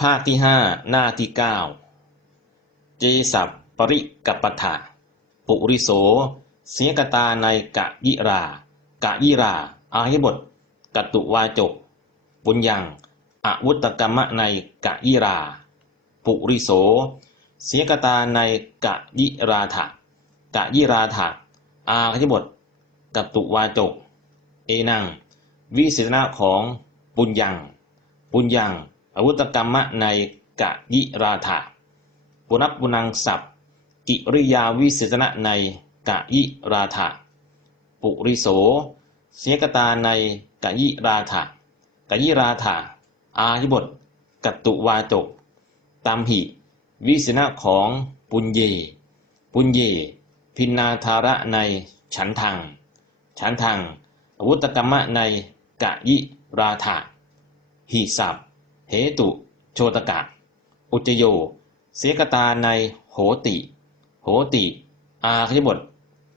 ภาคที่ห้าหน้าที่เก้าเจสับปริกัปปะปุริโส เสียกตาในกะยิรา กะยิราอาหิบทกตุวาจกปุญญังอวุตกรรมะในกะยิรา ปุริโส เสียกตาในกะยิราถะกะยิราถะอาหิบทกตุวาจก เอนัง วิสิทนะของปุญญังปุญญัง อาวุตกรรมะในกะยิราถะปุนับปุนังสับกิริยาวิเศษณะในกะยิราถะปุริโส เสียกตาในกะยิราถะกะยิราถะอาหิบทกตุวาจก ตามหิ วิเศษณะของปุญเย ปุญเย พินนาธาระในฉันทัง ฉันทังอาวุตกรรมะในกะยิราถะหิสับ ตุ โชตกะ อุจโย เสกตาในโหติ โหติ อาคยบท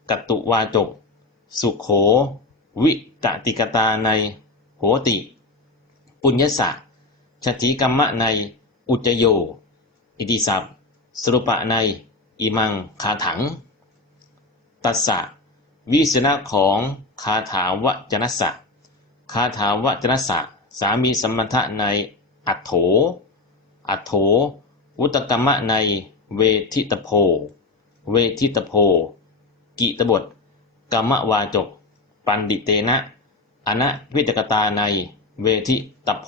กตุวาจก สุขโข วิกติกตาในโหติ ปุญญสะชติกรรมะในอุจโย อิติสัพสรุปะในอิมังคาถัง ตัสสะวิสนะของคาถาวจนสสะคาถาวจนสสะสามีสมมัทะใน อัตโถ อัตโถวุตกรรมะในเวทิตโพ เวทิตโพ กิตบทกรรมวาจก ปันดิเตนะอนะวิจกตาในเวทิตโพ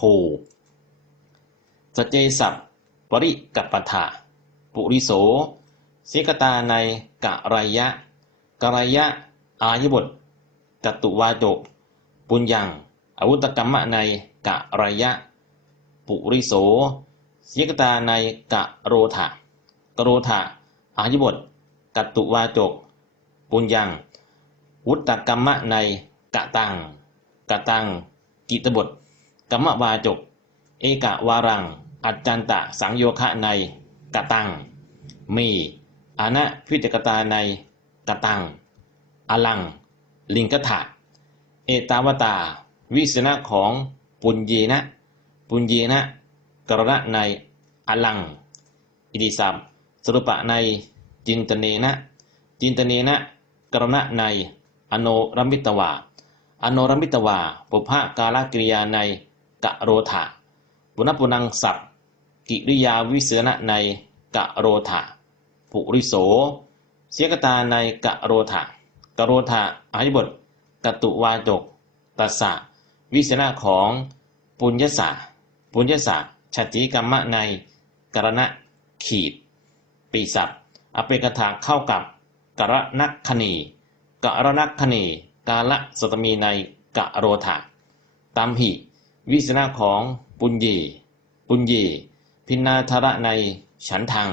สเจสับปริกัปปทะปุริโสเสกตาในกะไรยะกะไรยะ อายุบทกตุวาจก ปุญญังอวุตกรรมะในกะไรยะ ปุริโสเสียกตาในกะโรธะกะโรธะอายุบทกัตตุวาจก ปุญญัง วุตกรรมะในกะตังกะตัง กิตบทกรรมวาจก เอกะวารัง อัจจันตะสังโยคะในกะตัง มีอานะพิจกตาในกะตัง อลัง ลิงกถะเอตาวตา วิสนะของปุญเยนะ ปุญเยนะกรณะในอลัง อิติสัมสรุปะในจินตเนนะ จินตเนนะกรณะในอโนรมิตวา อโนรมิตวาปุพะกาลกิริยาในกะโรธาปุณปุนังสับกิริยาวิเสนะในกะโรธาปุริโส เสียกตาในกะโรธากะโรธาอายุบทกตุวาจกตัสสะวิเสนะของปุญญสา ปุญญสาชติกรรมะในกรณะขีด ปีศัพท์อเปกถาเข้ากับกรณคณีกรณคณีกาละสตมีในกะโรธาตามหิ วิสนะของปุญเยปุญเยพินาธระในฉันทาง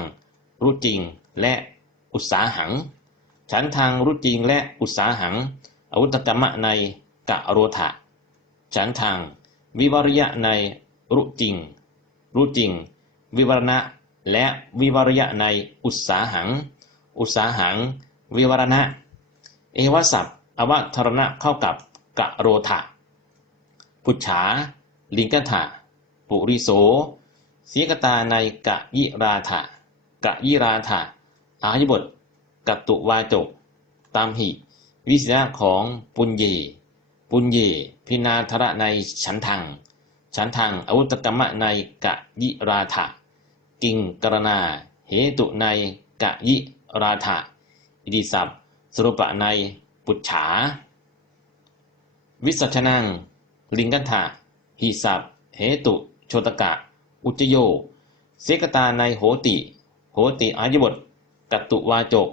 รู้จริงและอุตสาหัง ฉันทางรู้จริงและอุตสาหังอวุตกรรมะในกะโรธาฉันทางวิวริยะใน รู้จริง รู้จริง วิวรณะ และวิวรยะในอุตสาหัง อุตสาหัง วิวรณะ เอวสัพอวัทรณะเข้ากับกะโรธาพุชฉา ลิงกถาปุริโสเสียกตาในกะยิราธากะยิราธาอายบทกตุวาจก ตามหิ วิสยะของปุญเย ปุญเย พินาธระในฉันทัง ฉันทังอาวุตกรรมะในกะยิราธากิงกรณาเหตุในกะยิราธาอิติสัพสรุปะในปุจฉา วิสัชนัง ลิงกันถาหิสัพเหตุ โชตกะ อุจโย เสกตาในโหติ โหติอายุบทกัตตุวาจก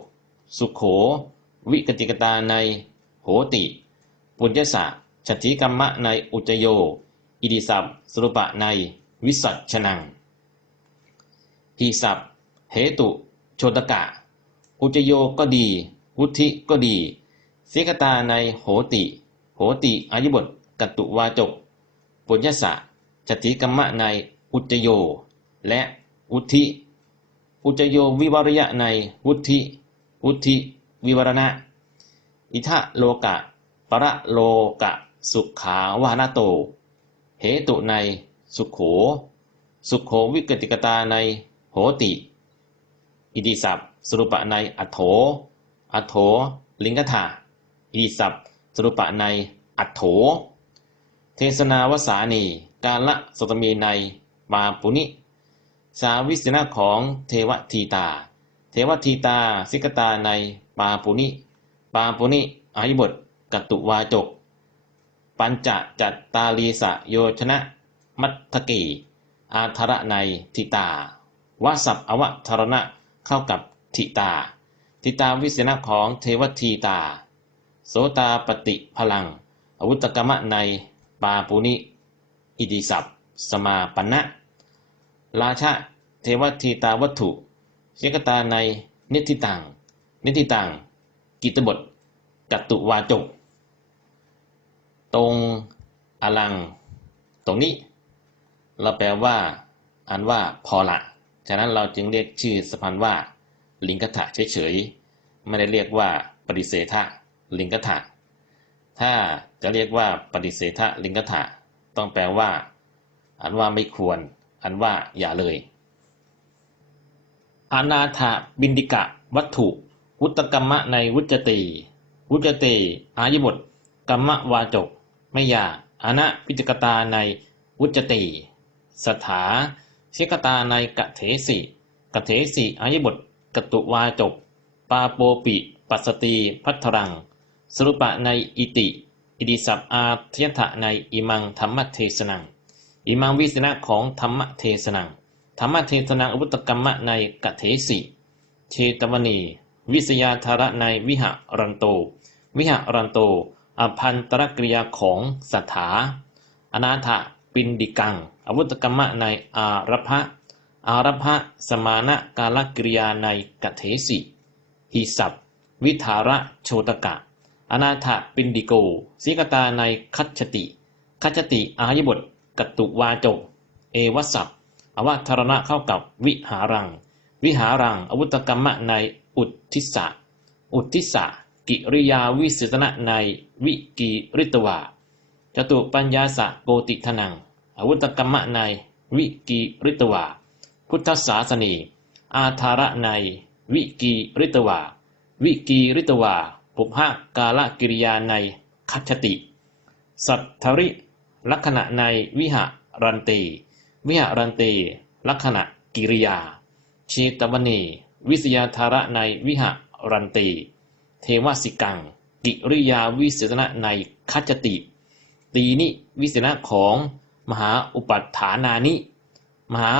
สุขโข วิกติกตาในโหติ ปุญญสะชติกรรมะในอุจโย อิติสัพสรุปะในวิสัชนังหิสัพเหตุโชตกะ อุจโยก็ดี วุธิก็ดีเสกตาในโหติ โหติอายุบทกตุวาจกปุญญสะชติกรรมะในอุจโย และอุทิอุจโยวิวรยะในวุธิ วุธิวิวรณะ อิทะโลกะ ประโลกะ สุขาวานาโต เหตุใน สุขโข สุขโขวิกติกตาใน โหติ อิติศัพสรุปะในอัโถ อัโถ ลิงกถาอิติศัพสรุปะในอัโถ เทศนาวสานี กาละสตมีในปาปุนิ สาวิสนะของเทวทีตา เทวทีตาสิกตาในปาปุนิ ปาปุนิอายุบทกตุวาจก ปัญจจัตตาลีสะโยชนะ มัตถกีอาธระในทิตาวสัพอวธรณะเข้ากับทิตา ทิตาวิเศษณะของเทวทีตา โสตาปฏิพลัง อวุตกรรมะในปาปุนิอิติศัพสมาปณะราชะเทวทีตาวัตถุเชกตาในนิติตังนิติตังกิตบทกัตตุวาจก ตรงอลัง ตรงนี้ เราแปลว่าอันว่าพอละฉะนั้นเราจึงเรียกชื่อสะพันว่า ลิงกถะเฉยๆไม่ได้เรียกว่าปฏิเสธะลิงกถะถ้าจะเรียกว่าปฏิเสธะลิงกถะต้องแปลว่า อันว่าไม่ควร อันว่าอย่าเลยอนาถบินดิกะ วัตถุวุตกรรมะในวุจตีวุจตีอายุบทกรรมวาจก ม่ยาอนะพิจกตาในวุจตีสถาเชกตาในกะเถสิกะเถสิอายุบทกตุวาจกปาโปปิ ปัสติพัทรัง สรุปะในอิติ อิติสัพอาทยถะในอิมังธรรมเทศนัง อิมังวิสนะของธรรมเทศนัง ธรรมเทศนังอุปตกรรมะในกะเถสิเชตวณี วิสยาธาระในวิหะรันโต วิหะรันโต อพันตรกริยาของสัทธาอนาถปินดิกัง อวุตกรรมะในอารพะ อารพะสมานะกาลกริยาในกเทสิหิสัพวิธาระโชตกะ อนาถปินดิโกสิกตาในคัจฉติ คัจฉติอายบทกตุวาจก เอวสัพอวัธรณะเข้ากับวิหารัง วิหารัง อวุตกรรมะในอุทธิสะ อุทธิสะ กิริยาวิสิตนะในวิกิริตวาจตุปัญญาสะโกติทนังอวุตกรรมะในวิกิริตวาพุทธศาสนี อาธาระในวิกิริตวาวิกิริตวาปุพะกาลกิริยาในคัจติ สัทธริลักษณะในวิหารันตีวิหารันตีลักษณะกิริยาชีตวณี วิสยาธาระในวิหารันตี เทวสิกัง กิริยาวิเศษณะในคัจติ ตีนิวิเศษณะของมหาอุปัฏฐานานิ มหา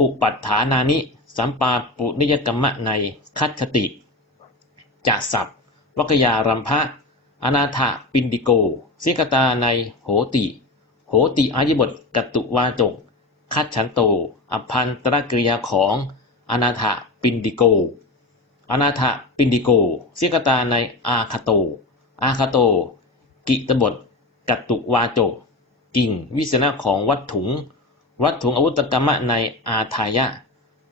อุปัฏฐานานิ สัมปาปุนิยกรรมะในคัจติจัสับวกยารัมภะอนาถปินดิโกสิกตาในโหติ โหติอายบทกตุวาจก คัดฉันโต อภันตรกริยาของอนาถปินดิโก อนาถปินดิโก เสิกตาในอาคาโต อาคาโต กิตบทกัตุวาจก กิ่ง วิสนะของวัตถุง วัตถุงอาวุตกรรมะในอาทายะ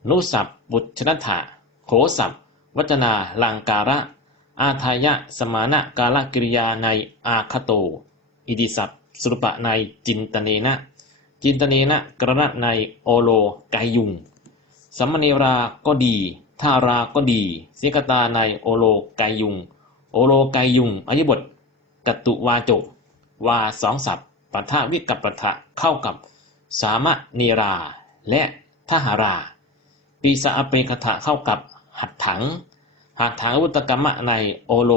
นุสับบุตรชนถะโขสับวัจนาลังการะ อาทายะ สมานะกาลกิริยาในอาคาโต อิดิสับสุรปะในจินตเนนะ จินตเนนะกระณะในโอโลกายุงสัมมเนราก็ดี ทาราก็ดีเสกตาในโอโลกยุง โอโลกยุงอายบทกตุวาจกวาสองสับปะทะวิกับปะทะเข้ากับสามะเนรา และทหารา ปีสะอเปคถะเข้ากับหัดถัง หัดถังอุตกรรมะในโอโล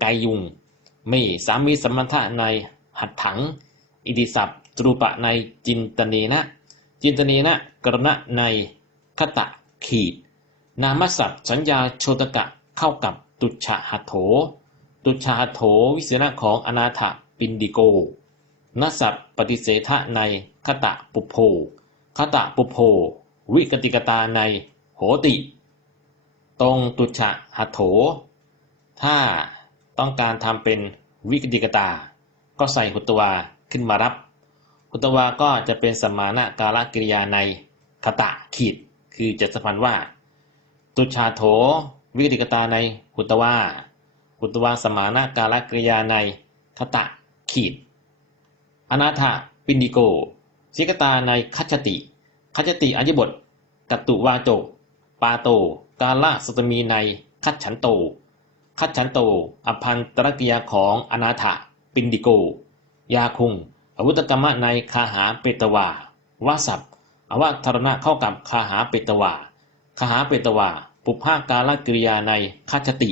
ไกยุง มีสามีสมถะในหัดถัง อิติศัพท์ตรูปะในจินตเนนะ จินตเนนะกรณะในคตะขีด นามศัพท์สัญญาโชตกะเข้ากับตุชะหัตโถ ตุชะหัตโถวิเศษของอนาถปินดิโกนสัพปฏิเสธะในคตะปุโพคตะปุโพวิกติกตาในโหติ ตรงตุชะหัตโถ ถ้าต้องการทำเป็นวิกติกตา ก็ใส่หุตวาขึ้นมารับ หุตวาก็จะเป็นสมานะกาลกิริยาในคตะขีด คือจะสพันว่า ตุชาโถ วิกติกตาในหุตวาหุตวาสมานะกาลกริยาในคตะขีด อนาถปินดิโกสิกตาในคัจติคัจจติอายบทกัตตุวาโจปาโต กาลาสตมีในคัจฉันโต คัจฉันโต อภันตรกิยาของอนาถปินดิโก ยาคุงอวุตกรรมะในคาหาเปตวาวาสับอวัธรณะเข้ากับคาหาเปตวาคาหาเปตวา ปุพภากาลกิริยาในคัจฉติ